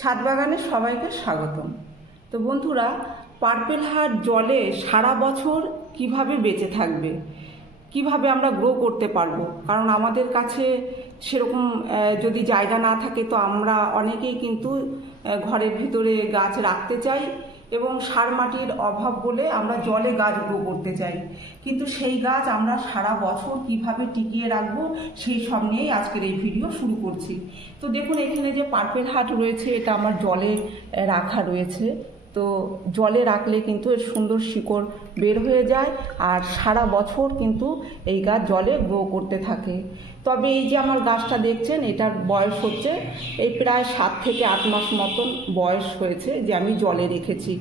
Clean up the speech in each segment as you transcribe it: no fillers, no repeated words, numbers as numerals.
ছাদ বাগানে সবাইকে স্বাগতম। তো বন্ধুরা, পার্পেল হার্ট জলে সারা বছর কিভাবে বেঁচে থাকবে, কিভাবে আমরা গ্রো করতে পারবো, কারণ আমাদের কাছে সেরকম যদি জায়গা না থাকে তো আমরা অনেকেই কিন্তু ঘরের ভিতরে গাছ রাখতে চাই এবং সার মাটির অভাব বলে আমরা জলে গাছ গ্রো করতে চাই, কিন্তু সেই গাছ আমরা সারা বছর কিভাবে টিকিয়ে রাখবো সেই সব নিয়েই আজকের এই ভিডিও শুরু করছি। তো দেখুন, এখানে যে পার্পেল হার্ট রয়েছে এটা আমার জলে রাখা রয়েছে। তো জলে রাখলে কিন্তু এর সুন্দর শিকড় বের হয়ে যায় আর সারা বছর কিন্তু এই গাছ জলে গ্রো করতে থাকে। তবে এই যে আমার গাছটা দেখছেন, এটার বয়স হচ্ছে এই প্রায় 7 থেকে 8 মাস মতন বয়স হয়েছে যে আমি জলে রেখেছি।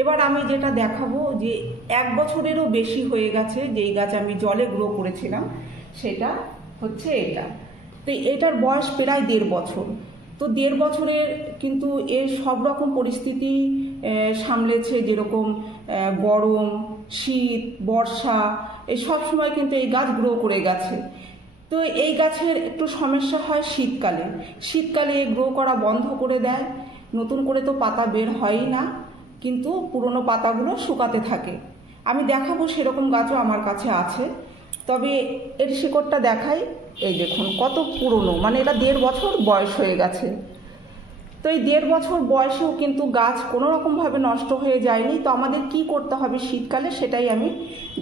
এবার আমি যেটা দেখাবো যে 1 বছরেরও বেশি হয়ে গেছে যেই গাছ আমি জলে গ্রো করেছিলাম, সেটা হচ্ছে এটা। তো এটার বয়স প্রায় 1.5 বছর। তো 1.5 বছরের কিন্তু এর সব রকম পরিস্থিতি সামলেছে, যেরকম গরম, শীত, বর্ষা, এই সব সময় কিন্তু এই গাছ গ্রো করে গেছে। তো এই গাছের একটু সমস্যা হয় শীতকালে। শীতকালে গ্রো করা বন্ধ করে দেয়, নতুন করে তো পাতা বের হয়ই না, কিন্তু পুরনো পাতাগুলো শুকাতে থাকে। আমি দেখাবো সেরকম গাছও আমার কাছে আছে। তবে এর শিকড়টা দেখাই, এই দেখুন কত পুরনো, মানে এটা 1.5 বছর বয়স হয়ে গেছে। তো এই 1.5 বছর বয়সেও কিন্তু গাছ কোনো রকমভাবে নষ্ট হয়ে যায়নি। তো আমাদের কি করতে হবে শীতকালে সেটাই আমি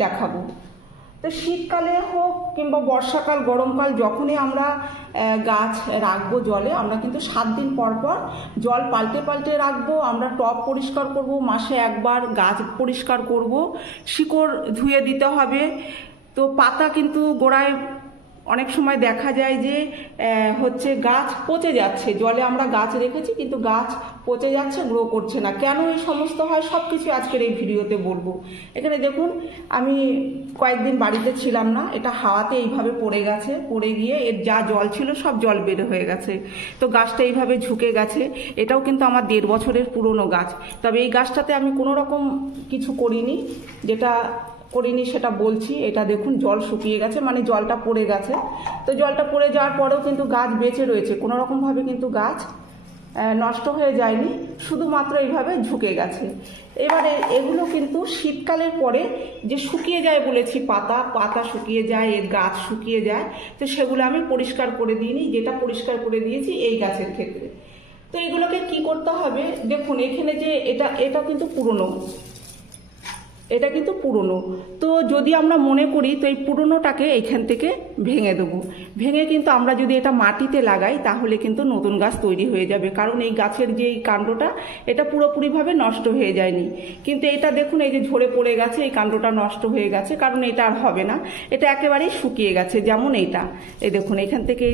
দেখাবো। তো শীতকালে হোক কিংবা বর্ষাকাল, গরমকাল, যখনই আমরা গাছ রাখবো জলে, আমরা কিন্তু 7 দিন পর পর জল পাল্টে পাল্টে রাখবো। আমরা টব পরিষ্কার করব, মাসে একবার গাছ পরিষ্কার করব, শিকড় ধুয়ে দিতে হবে। তো পাতা কিন্তু গোড়ায় অনেক সময় দেখা যায় যে হচ্ছে গাছ পচে যাচ্ছে, জলে আমরা গাছ রেখেছি কিন্তু গাছ পচে যাচ্ছে, গ্রো করছে না। কেন এই সমস্ত হয় সব কিছু আজকের এই ভিডিওতে বলবো। এখানে দেখুন, আমি কয়েকদিন বাড়িতে ছিলাম না, এটা হাওয়াতে এইভাবে পড়ে গেছে, পড়ে গিয়ে এর যা জল ছিল সব জল বের হয়ে গেছে। তো গাছটা এইভাবে ঝুঁকে গেছে। এটাও কিন্তু আমার 1.5 বছরের পুরনো গাছ। তবে এই গাছটাতে আমি কোনো রকম কিছু করিনি, যেটা করিনি সেটা বলছি। এটা দেখুন জল শুকিয়ে গেছে, মানে জলটা পড়ে গেছে। তো জলটা পড়ে যাওয়ার পরেও কিন্তু গাছ বেঁচে রয়েছে, কোনো রকমভাবে কিন্তু গাছ নষ্ট হয়ে যায়নি, শুধুমাত্র এইভাবে ঝুঁকে গেছে। এবারে এগুলো কিন্তু শীতকালের পরে যে শুকিয়ে যায় বলেছি, পাতা পাতা শুকিয়ে যায়, এর গাছ শুকিয়ে যায়, তো সেগুলো আমি পরিষ্কার করে দিইনি। যেটা পরিষ্কার করে দিয়েছি এই গাছের ক্ষেত্রে। তো এগুলোকে কি করতে হবে, দেখুন এখানে যে এটা কিন্তু পুরনো, এটা কিন্তু পুরনো। তো যদি আমরা মনে করি তো এই পুরনোটাকে এইখান থেকে ভেঙে দেবো। ভেঙে কিন্তু আমরা যদি এটা মাটিতে লাগাই তাহলে কিন্তু নতুন গাছ তৈরি হয়ে যাবে, কারণ এই গাছের যে এই কাণ্ডটা এটা পুরোপুরিভাবে নষ্ট হয়ে যায়নি। কিন্তু এটা দেখুন, এই যে ঝরে পড়ে গেছে, এই কাণ্ডটা নষ্ট হয়ে গেছে, কারণ এটা আর হবে না, এটা একেবারেই শুকিয়ে গেছে। যেমন এইটা, এই দেখুন এখান থেকে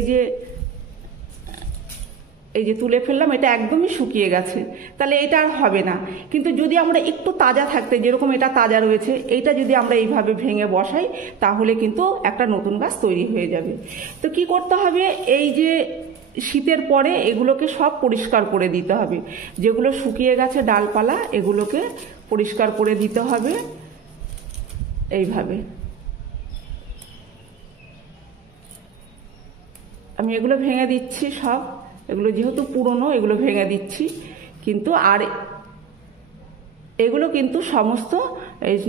এই যে তুলে ফেললাম, এটা একদমই শুকিয়ে গেছে, তাহলে এটা আর হবে না। কিন্তু যদি আমরা একটু তাজা থাকতে, যেরকম এটা তাজা রয়েছে, এইটা যদি আমরা এইভাবে ভেঙে বসাই তাহলে কিন্তু একটা নতুন গাছ তৈরি হয়ে যাবে। তো কি করতে হবে, এই যে শীতের পরে এগুলোকে সব পরিষ্কার করে দিতে হবে, যেগুলো শুকিয়ে গেছে ডালপালা এগুলোকে পরিষ্কার করে দিতে হবে এইভাবে। আমি এগুলো ভেঙে দিচ্ছি সব, এগুলো যেহেতু পুরনো এগুলো ভেঙে দিচ্ছি। কিন্তু আর এগুলো কিন্তু সমস্ত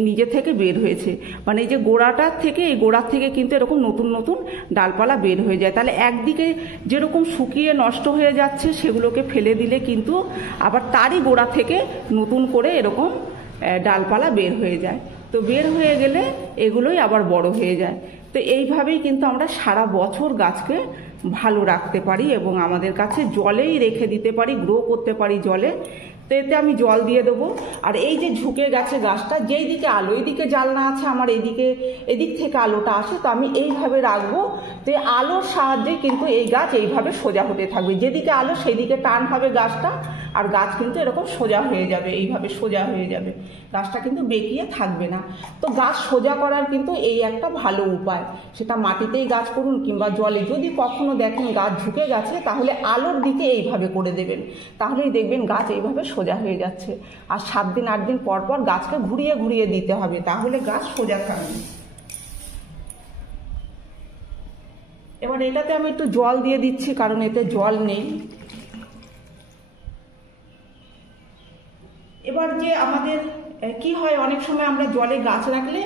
নিজে থেকে বের হয়েছে, মানে এই যে গোড়াটার থেকে, এই গোড়ার থেকে কিন্তু এরকম নতুন নতুন ডালপালা বের হয়ে যায়। তাহলে একদিকে যেরকম শুকিয়ে নষ্ট হয়ে যাচ্ছে সেগুলোকে ফেলে দিলে কিন্তু আবার তারই গোড়া থেকে নতুন করে এরকম ডালপালা বের হয়ে যায়। তো বের হয়ে গেলে এগুলোই আবার বড় হয়ে যায়। তো এইভাবেই কিন্তু আমরা সারা বছর গাছকে ভালো রাখতে পারি এবং আমাদের কাছে জলেই রেখে দিতে পারি, গ্রো করতে পারি জলে। তো এতে আমি জল দিয়ে দেবো। আর এই যে ঝুঁকে গেছে গাছটা, যেই দিকে আলো, এইদিকে জানলা আছে আমার, এদিক থেকে আলোটা আসে, তো আমি এইভাবে রাখবো। তো আলোর সাহায্যে কিন্তু এই গাছ এইভাবে সোজা হতে থাকবে, যেদিকে আলো সেই দিকে টান হবে গাছটা, আর গাছ কিন্তু এরকম সোজা হয়ে যাবে, এইভাবে সোজা হয়ে যাবে, গাছটা কিন্তু বেঁকিয়ে থাকবে না। তো গাছ সোজা করার কিন্তু এই একটা ভালো উপায়, সেটা মাটিতেই গাছ করুন কিংবা জলে। যদি কখনো দেখেন গাছ ঝুঁকে গেছে তাহলে আলোর দিকে এইভাবে করে দেবেন, তাহলেই দেখবেন গাছ এইভাবে সোজা হয়ে যাচ্ছে। আর 7 দিন 8 দিন পর পর গাছকে ঘুরিয়ে ঘুরিয়ে দিতে হবে, তাহলে গাছ সোজা থাকবে। এবার এটাতে আমি একটু জল দিয়ে দিচ্ছি, কারণ এতে জল নেই। এবার যে আমাদের কি হয়, অনেক সময় আমরা জলে গাছ রাখলে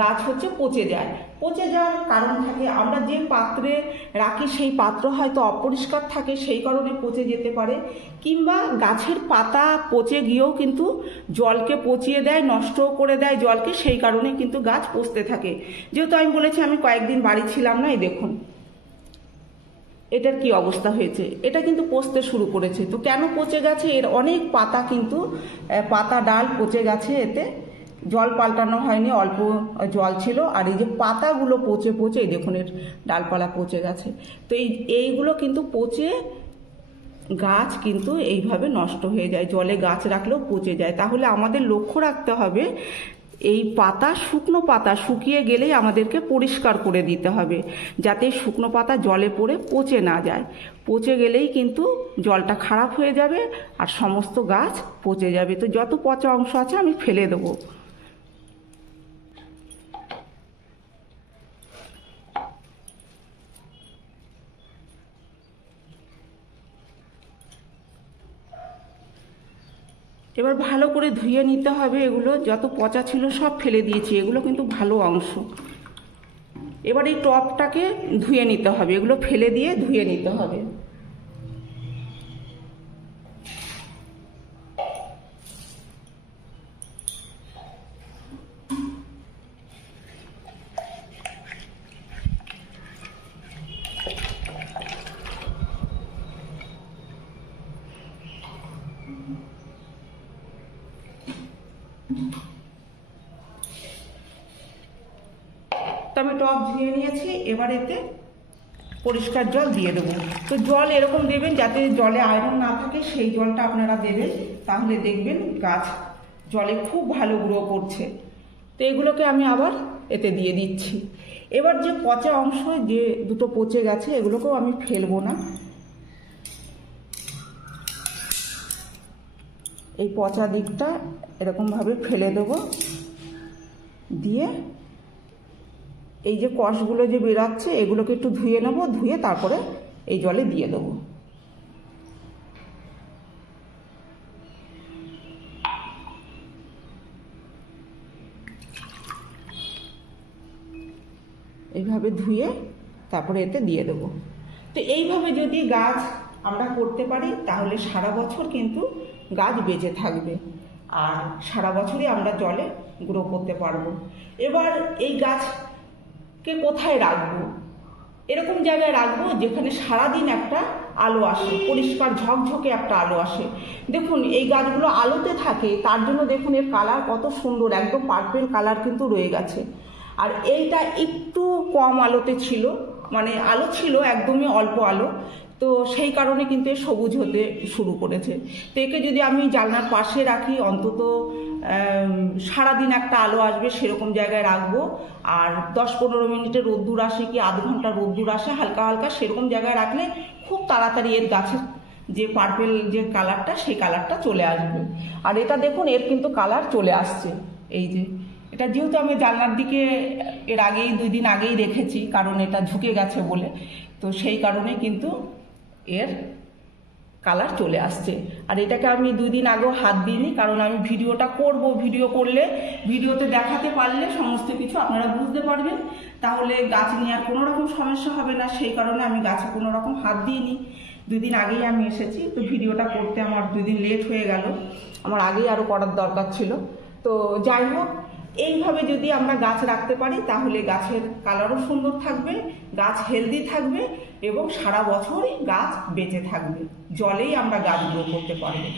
গাছ হচ্ছে পচে যায়। পচে যাওয়ার কারণ থাকে, আমরা যে পাত্রে রাখি সেই পাত্র হয়তো অপরিষ্কার থাকে, সেই কারণে পচে যেতে পারে। কিংবা গাছের পাতা পচে গিয়েও কিন্তু জলকে পচিয়ে দেয়, নষ্টও করে দেয় জলকে, সেই কারণে কিন্তু গাছ পচতে থাকে। যেহেতু আমি বলেছি আমি কয়েকদিন বাড়ি ছিলাম না, এই দেখুন এটার কি অবস্থা হয়েছে, এটা কিন্তু পচতে শুরু করেছে। তো কেন পচে গেছে, এর অনেক পাতা কিন্তু পাতা ডাল পচে গেছে, এতে জল পাল্টানো হয়নি, অল্প জল ছিল। আর এই যে পাতাগুলো পচে পচে এই দেখুন এর ডালপালা পচে গেছে। তো এইগুলো কিন্তু পচে গাছ কিন্তু এইভাবে নষ্ট হয়ে যায়, জলে গাছ রাখলেও পচে যায়। তাহলে আমাদের লক্ষ্য রাখতে হবে এই পাতা, শুকনো পাতা শুকিয়ে গেলেই আমাদেরকে পরিষ্কার করে দিতে হবে, যাতে শুকনো পাতা জলে পড়ে পচে না যায়। পচে গেলেই কিন্তু জলটা খারাপ হয়ে যাবে আর সমস্ত গাছ পচে যাবে। তো যত পচা অংশ আছে আমি ফেলে দেবো। এবার ভালো করে ধুয়ে নিতে হবে, এগুলো যত পচা ছিল সব ফেলে দিয়েছি, এগুলো কিন্তু ভালো অংশ। এবার এই টবটাকে ধুয়ে নিতে হবে, এগুলো ফেলে দিয়ে ধুয়ে নিতে হবে। তো আমি টব ধুয়ে নিয়েছি, এবার এতে পরিষ্কার জল দিয়ে দেবো। তো জল এরকম দেবেন যাতে জলে আয়রন না থাকে, সেই জলটা আপনারা দেবেন, তাহলে দেখবেন গাছ জলে খুব ভালো গ্রো করছে। তো এগুলোকে আমি আবার এতে দিয়ে দিচ্ছি। এবার যে পচা অংশ যে দুটো পচে গেছে এগুলোকেও আমি ফেলবো না, এই পচা দিকটা এরকমভাবে ফেলে দেবো। দিয়ে এই যে কষগুলো যে বেরাচ্ছে এগুলোকে একটু ধুয়ে নেবো, ধুয়ে তারপরে এই জলে দিয়ে দেবো। এইভাবে ধুয়ে তারপরে এতে দিয়ে দেবো। তো এইভাবে যদি গাছ আমরা করতে পারি তাহলে সারা বছর কিন্তু গাছ বেঁচে থাকবে আর সারা বছরই আমরা জলে গ্রো করতে পারবো। এবার এই গাছকে কোথায় রাখবো? এরকম জায়গায় রাখবো যেখানে সারাদিন একটা আলো আসে, পরিষ্কার ঝকঝকে একটা আলো আসে। দেখুন এই গাছগুলো আলোতে থাকে, তার জন্য দেখুন এর কালার কত সুন্দর, একদম পার্পেল কালার কিন্তু রয়ে গেছে। আর এইটা একটু কম আলোতে ছিল, মানে আলো ছিল একদমই অল্প আলো, তো সেই কারণে কিন্তু সবুজ হতে শুরু করেছে। তো একে যদি আমি জানলার পাশে রাখি, অন্তত সারাদিন একটা আলো আসবে সেরকম জায়গায় রাখবো। আর 10-15 মিনিটের রোদ্দুর আসে কি আধ ঘন্টা রোদ্দুর আসে হালকা হালকা, সেরকম জায়গায় রাখলে খুব তাড়াতাড়ি এর গাছের যে পার্পেল যে কালারটা সেই কালারটা চলে আসবে। আর এটা দেখুন এর কিন্তু কালার চলে আসছে, এই যে এটা যেহেতু আমি জানলার দিকে এর আগেই 2 দিন আগেই রেখেছি, কারণ এটা ঝুঁকে গেছে বলে, তো সেই কারণে কিন্তু এর কালার চলে আসছে। আর এটাকে আমি 2 দিন আগেও হাত দিইনি, কারণ আমি ভিডিওটা করব, ভিডিও করলে ভিডিওতে দেখাতে পারলে সমস্ত কিছু আপনারা বুঝতে পারবেন, তাহলে গাছ নিয়ে আর কোনো রকম সমস্যা হবে না। সেই কারণে আমি গাছে কোনো রকম হাত দিইনি, 2 দিন আগেই আমি এসেছি। তো ভিডিওটা করতে আমার 2 দিন লেট হয়ে গেল, আমার আগেই আরও করার দরকার ছিল। তো যাই হোক, এইভাবে যদি আমরা গাছ রাখতে পারি তাহলে গাছের কালারও সুন্দর থাকবে, গাছ হেলদি থাকবে এবং সারা বছরই গাছ বেঁচে থাকবে, জলেই আমরা গাছ গ্রো করতে পারবো।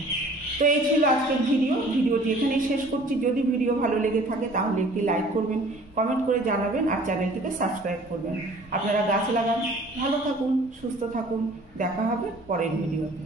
তো এই ছিল আজকের ভিডিওটি এখানেই শেষ করছি। যদি ভিডিও ভালো লেগে থাকে তাহলে একটি লাইক করবেন, কমেন্ট করে জানাবেন আর চ্যানেলটিকে সাবস্ক্রাইব করবেন। আপনারা গাছ লাগান, ভালো থাকুন, সুস্থ থাকুন, দেখা হবে পরের ভিডিওতে।